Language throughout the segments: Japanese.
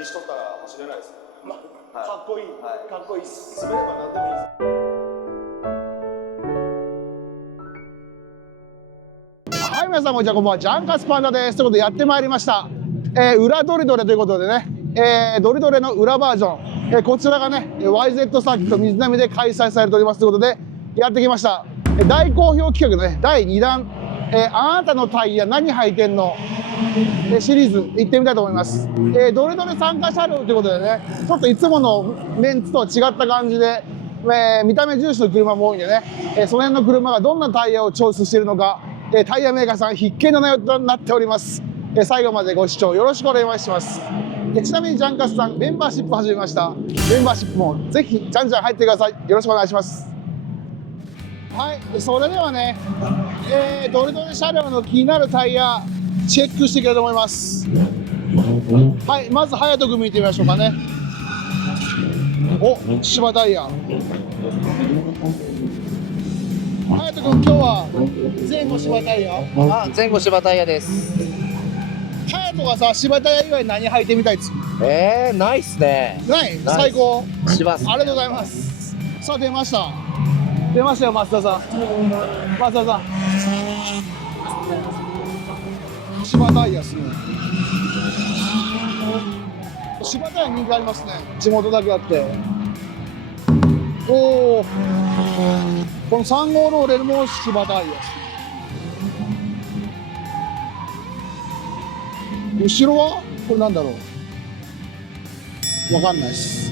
にしとったら走れないです。まあ、はい、かっこいい、はい、かっこいいっす。滑れば何でもいいです。はい、皆さんこんにちは、こんばんは。ジャンカスパンダです。ということでやってまいりました。裏ドリドレということでね、ドリドレの裏バージョン、こちらがね YZ サーキット水波で開催されておりますということでやってきました。大好評企画のね第2弾、あなたのタイヤ何履いてんのシリーズ行ってみたいと思います。ドリドレ参加車両ということでね、ちょっといつものメンツとは違った感じで、見た目重視の車も多いんでね、その辺の車がどんなタイヤをチョイスしているのか、タイヤメーカーさん必見の内容となっております。最後までご視聴よろしくお願いします。ちなみにジャンカスさんメンバーシップ始めました。メンバーシップもぜひじゃんじゃん入ってください。よろしくお願いします。はい、それではね、ドリドレ車両の気になるタイヤチェックしていきたいと思います。はい、まず隼人君見てみましょうかね。お、芝タイヤ。隼人君、今日は前後芝タイヤ？あ、前後芝タイヤです。隼人がさ、芝タイヤ以外何履いてみたいです？ないっすね。ない？最高。芝っすね。ありがとうございます。さあ、出ました。出ましたよ、増田さん。増田さん。芝タイヤですね。芝タイヤ人気ありますね。地元だけあって。おお。この3号ローレルも芝タイヤですね。後ろはこれなんだろう。わかんないです。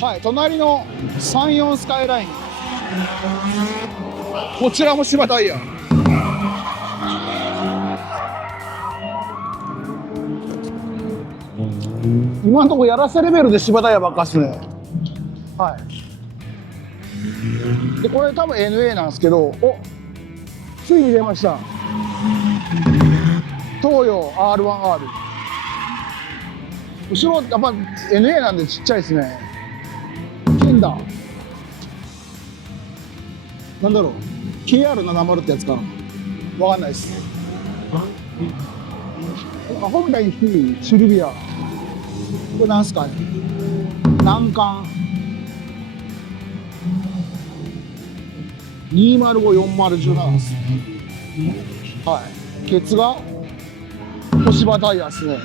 はい、隣の34スカイライン。こちらも芝タイヤ。今のところやらせレベルで芝タイヤばっかっすね。はい。でこれ多分 NA なんですけど、お、ついに出ました。東洋 R1R。後ろやっぱ NA なんでちっちゃいですね。金だ。なんだろう。KR70 ってやつかな。わかんないです。アホみたいに低いシルビア。これなんすかね。難関。2054017です。はい。ケツが小芝タイヤですね。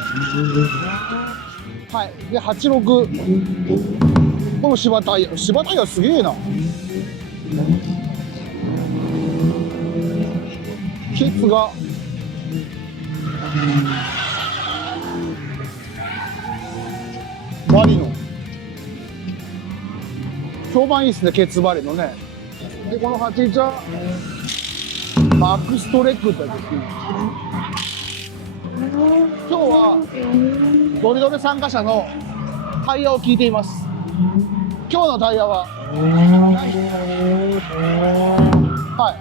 はい。で86。この芝タイヤ。芝タイヤすげえな。ケツがバリの評判いいですね。ケツバリのね。でこの81はマックストレックってやつですね。今日はドリドレ参加者のタイヤを聞いています。今日のタイヤはは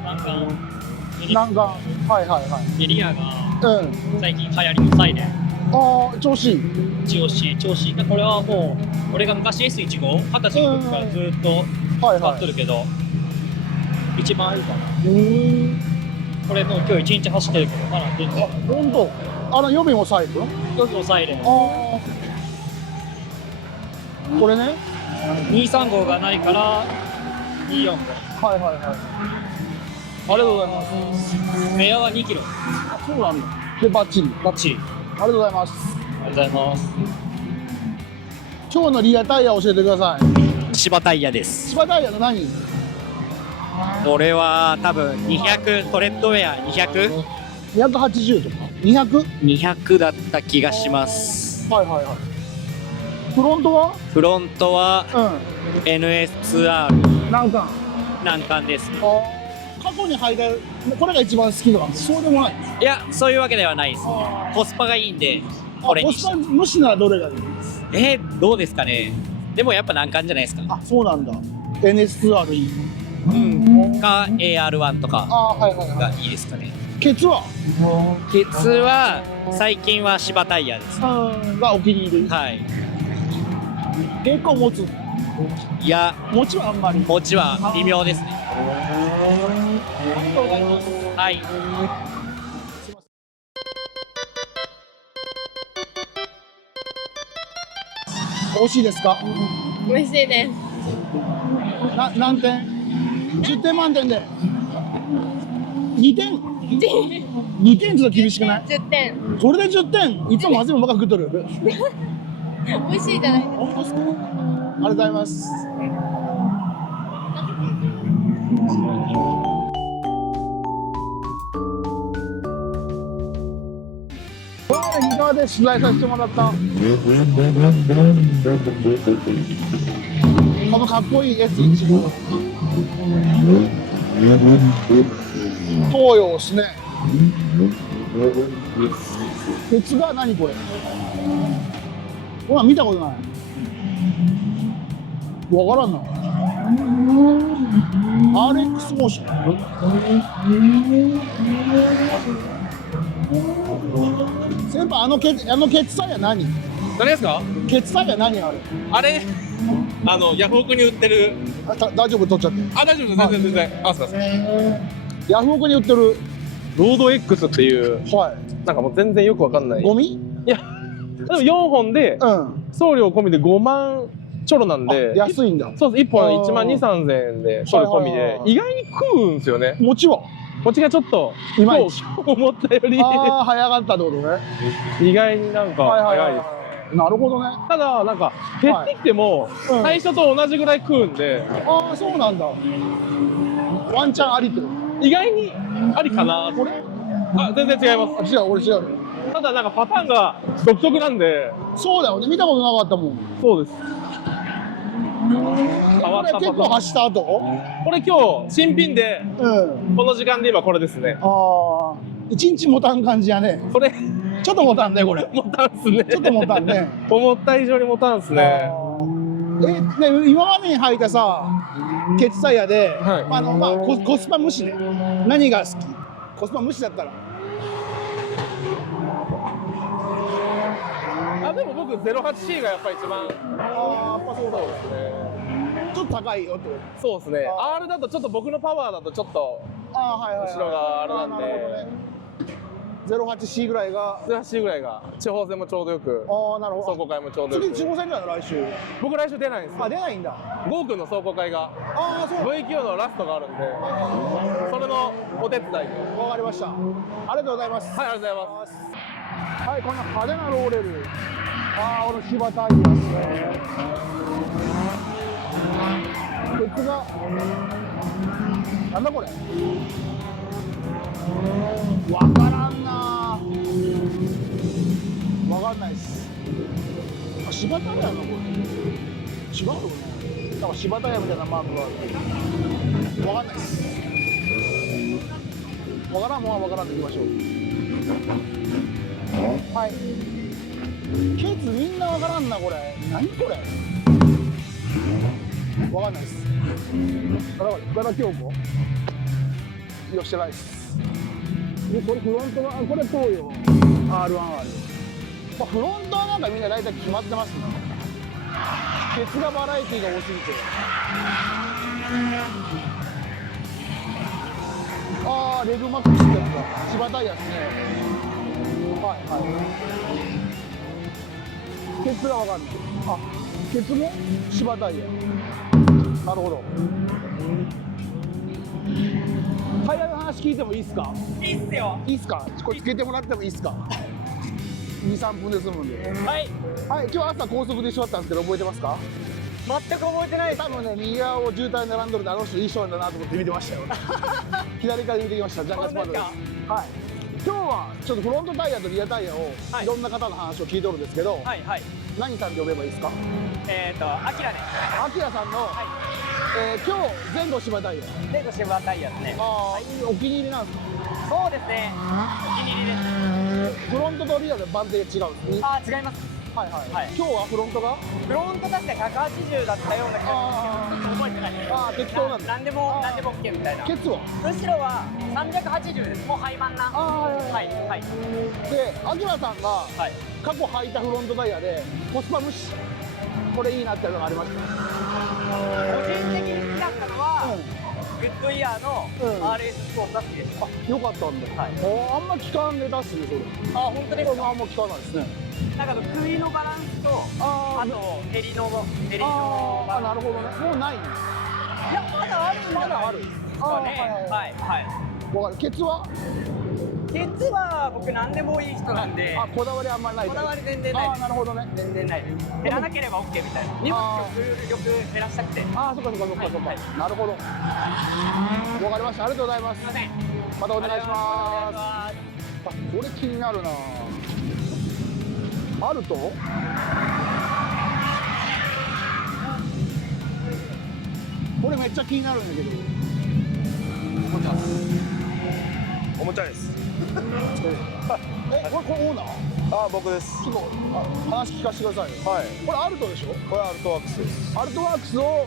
い、難関。はいはいはい。エリアがうん。最近流行りのサイレン。ああ、調子いい。調子いい。これはもう俺が昔 S15、20歳の時からずっと使っとるけど、一番いいかな。これもう今日一日走ってるけど、まだ全然。本当。予備もサイクル？予備もサイレン。ああ。これね。235がないから245。はいはいはい。ありがとうございます。メアは2キロ。あ、そうなんだ。で、バッチリ。バッチリ。ありがとうございます。ありがとうございます。今日のリアタイヤ教えてください。芝タイヤです。芝タイヤの何？これは多分200、トレッドウェア 200？ 280とか 200？ 200だった気がします。はいはいはい。フロントは？フロントは NS2R 難関。難関ですね。過去に履いたこれが一番好きとかそうでもない？いや、そういうわけではないです。コスパがいいんでこれにした。コスパ無視ならどれがいい？どうですかね。でもやっぱ難関じゃないですか。あ、そうなんだ。NS2R いい。か AR1 とかはいはいがはい。いいですかね。ケツは？ケツは最近は芝タイヤです。がお気に入り。はい。結構持つ？いや、持ちはあんまり。持ちは微妙ですね。はい。美味しいですか？美味しいです。何点？10点満点で2点2点ちょっと厳しくない？ 10点。これで10点いつも初めばっか食っとる。美味しいじゃないですか。本当ですか？ありがとうございます。沖縄で取材させてもらったこのかっこいい S15 東洋ですね。鉄が何これ？ほら見たことない。わからんな。RX モーション。先輩あのケツタイヤ何？何ですか？ケツタイヤ何あれ？あれヤフオクに売ってる。大丈夫取っちゃって。あ、大丈夫です。全然。あ、すいません。ヤフオクに売ってる。ロード X っていう、はい。なんかもう全然よくわかんない。ゴミ？いや、でも4本で、うん。送料込みで5万ちょろなんで、安いんだ。そうです。1本1万2、3000円で、送料込みで、意外に食うんですよね。餅は？餅がちょっと、いまいち今日思ったより、ああ早かったってことね。意外になんか早いです。なるほどね。ただ、なんか、減ってきても、うん最初と同じぐらい食うんで、ああそうなんだ。ワンチャンありってこ意外にありかな。と？これ？あ、全然違います。違う、俺違う。ただなんかパターンが独特なんで、そうだよね、見たことなかったもん。そうです。変わったパターン。これ結構走った後？これ今日新品でうん。この時間で今これですね。ああ、一日持たん感じやね。これちょっと持たんね、これ。持たんすね。ちょっと持たんね。思った以上に持たんすね。ね、今までに履いたさ、ケツタイヤで、はいコスパ無視ね。何が好き？コスパ無視だったら。あ、でも僕 08C がやっぱ一番。ああ、やっぱそうだよね。ちょっと高いよって。そうですね。R だとちょっと僕のパワーだとちょっとああ、はいはい、はい。後ろがあれなんで。08C ぐらいが。 08C ぐらいが地方線もちょうどよく、ああ、なるほど。走行会もちょうどよく。次地方戦じゃないの来週。僕来週出ないんですよ。あ、出ないんだ。ゴーくんの走行会がああ、そう。 VQ のラストがあるんで、それのお手伝いで。わかりました。ありがとうございます。はい、ありがとうございます。はい、この派手なローレル。ああ、この芝タイヤですね。鉄が。なんだこれ。わからんな。わかんないです。あ、芝タイヤなのこれ。違うよね。なんか芝タイヤみたいなマークがある。わかんないです。わからんもんはわからんでいきましょう。はい。ケツみんなわからんなこれ。何これ。わかんないです。深田恭子。吉田ライス。でこれフロントがこれ東洋 R1 ある。まあ、フロントはなんかみんな大体決まってますね。ケツがバラエティーが多すぎて。ああレグマックスってやつだ。芝タイヤですね。はいはい。ケツがわかんない。あ、ケツも芝タイヤ。なるほど。タイヤの話聞いてもいいですか？いいっすよ。いいっすか？これつけてもらってもいいですか？2、3分で済むんで。はい。はい、今日朝高速で一緒だったんですけど覚えてますか？全く覚えてないです。多分ね、右側を渋滞並んどるんであの人いい人なんだなと思って見てましたよ。左から見てきました。ジャンガスパートです。はい。今日はちょっとフロントタイヤとリアタイヤをはいいろんな方の話を聞いておるんですけど、はいはい。何さんで呼べばいいですか？アキラね。アキラさんの、今日前後芝タイヤ。前後芝タイヤですね。ああ、お気に入りなんですか？そうですね。お気に入りです。フロントとリアで番手が違うんですね。あー、違います。はいはい。はい今日はフロントが？フロント確か180だったような気がするけど、覚えてない。あー適当なんだ。なんでも OK みたいな。ケツは？後ろは380です。もうハイマンな。あはいはいで、アキラさんがはい。過去履いたフロントタイヤでコスパ無視。これいいなっていうのがありました。個人的に好きだったのは、グッドイヤーのうん RS スポーツが好きです。あ、よかったんだ。はいあんま聞かんで出すね、それ。あ、本当ですか。あんま聞かないですね。なんか首のバランスと、ああと襟のあー、バランなるほどね。もうないんだ。ス。いや、まだあるんじゃないですあーかね。はいはい。わかる。ケツは？ケツは僕何でもいい人なんで、あ、こだわりあんまりない。こだわり全然ないあー、です。なるほどね。全然ないです。減らなければ OK みたいな。荷物極力減らしたくて。ああ、そっかそっかそっかそっか。はいなるほど。わかりました。ありがとうございます。すいません。またお願いします。お願いします。あ、これ気になるな。あると？これめっちゃ気になるんだけど。おもちゃです。え、これオーナー？あ、僕です。ちょっと話聞かせてくださいよ。はい。これアルトでしょ？これアルトワックスです。アルトワークスを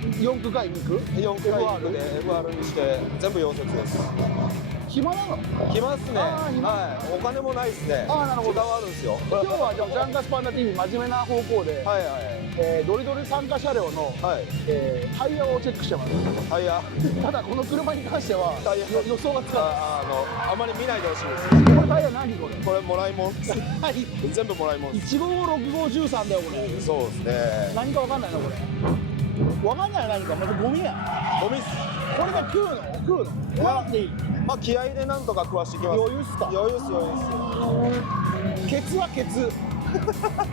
4区回2区4回陸で FR にして全部溶接です。暇なの？来ますね。あー暇はい。お金もないですね。あーなるほど時間はあるんですよ。今日はじゃあジャンカスパンダ TV 真面目な方向で、はいはいドリドリ参加車両の、はい。タイヤをチェックしてます。タイヤ。ただこの車に関してはタイヤ予想がつかあまり見ないでほしいです。ない。これタイヤ何これ？これもらいもん。全部もらいもんです。 1号6号13だよこれ。そうですね。何かわかんないなこれ。わかんない何かまたゴミや。ゴミっす。これで食うの？食うの？食わなくていい。まあ気合でなんとか食わしてきます。余裕っすか？余裕っす余裕っす。ケツはケツ。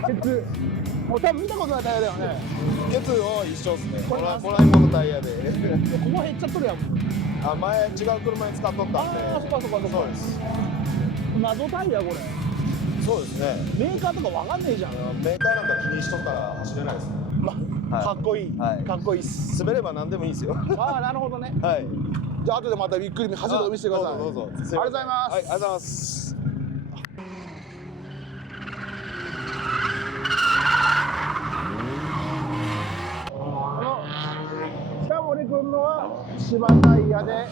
ケツ。もう多分見たことないタイヤだよね。ケツを一緒っすね。これもらいものタイヤで。ここ減っちゃっとるやん。あ、前違う車に使っとったんで。ああ、そっかそっかそっか。そうです。謎タイヤこれ。そうですね。メーカーとかわかんねえじゃん。メーカーなんか気にしとったら走れないですね。はいかっこいい。はいかっこいいっす。滑れば何でもいいですよ。ああ、なるほどね。はい。じゃあ後でまたゆっくり走るとこ見せてください。どうぞどうぞ。ありがとうございます。はい、ありがとうございます。北森君のは芝タイヤで、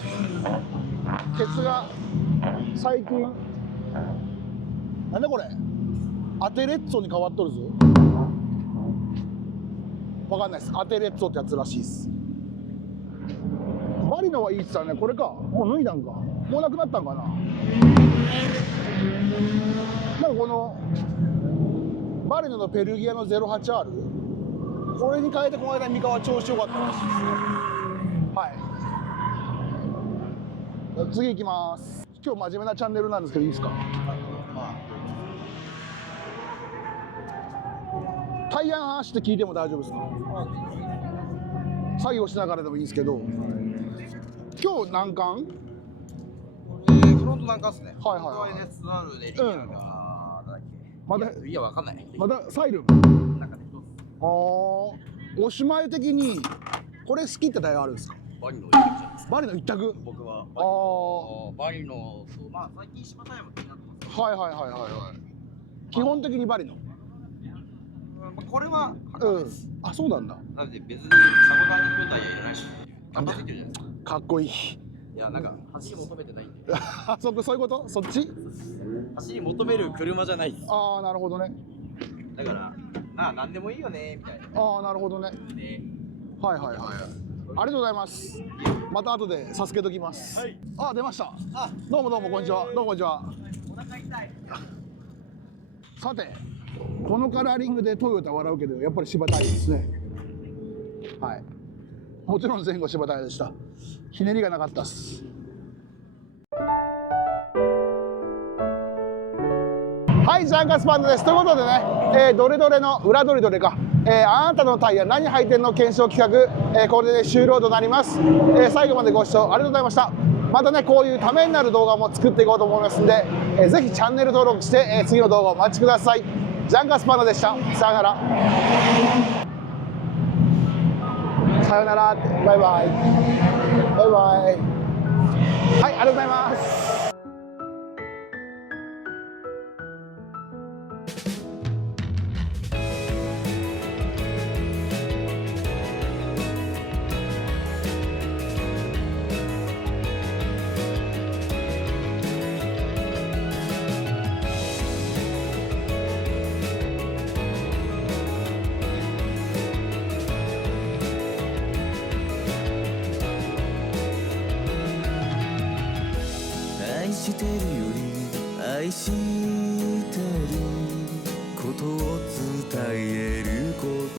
ケツが最近、なんだこれ、アテレッツォに変わっとるぞ。わかんないです。アテレッツォってやつらしいです。バリノはいいって言ったね。これか。もう脱いだんか。もうなくなったんかな。なんかこのバリノのペルギアの 08R、これに変えてこの間三河調子良かったらしいです。はい。次行きます。今日真面目なチャンネルなんですけどいいですか。タイヤの話って聞いても大丈夫ですか。作業しながらでもいいんですけど、今日何巻？フロントなんかっすね。はいはいはい NSR でリニアが、なんだっけ。まだいや、わかんない。まだサイル。なんかね、一つああ、おしまい的にこれ好きってタイヤあるんですか。バリの一択じゃないですか。バリの一択。僕は。ああ、バリの、そう、まあ、最近芝タイヤも気になってます。はいはいはいはいはい。基本的にバリの。まあ、これは、うん。あ、そうなんだ。なんで別に、サボダンにタイヤいらないし、カッコついてるじゃないですか。かっこいい。いや、なんか、走り求めてないんで。あ、そういうこと？そっち？走り求める車じゃないです。ああ、なるほどね。だから、なんでもいいよね、みたいな。ああ、なるほどね。で、はいはいはい。ありがとうございます。また後で授けときます。はい。あ、出ました。あ、どうもどうもこんにちは。どうもこんにちは。お腹痛い。さて、このカラーリングでトヨタ笑うけど、やっぱり芝タイヤですね。はい。もちろん前後芝タイヤでした。ひねりがなかったっす。はい、ジャンカスパンダです。ということでね、どれどれの裏どれどれか、あなたのタイヤ何履いてんの検証企画、これで、終了となります。最後までご視聴ありがとうございました。またね、こういうためになる動画も作っていこうと思いますんで、ぜひチャンネル登録して、次の動画をお待ちください。ジャンカスパンダでした。さよなら。さよなら。バイバイ。バイバイ。はい、ありがとうございます。愛してることを伝え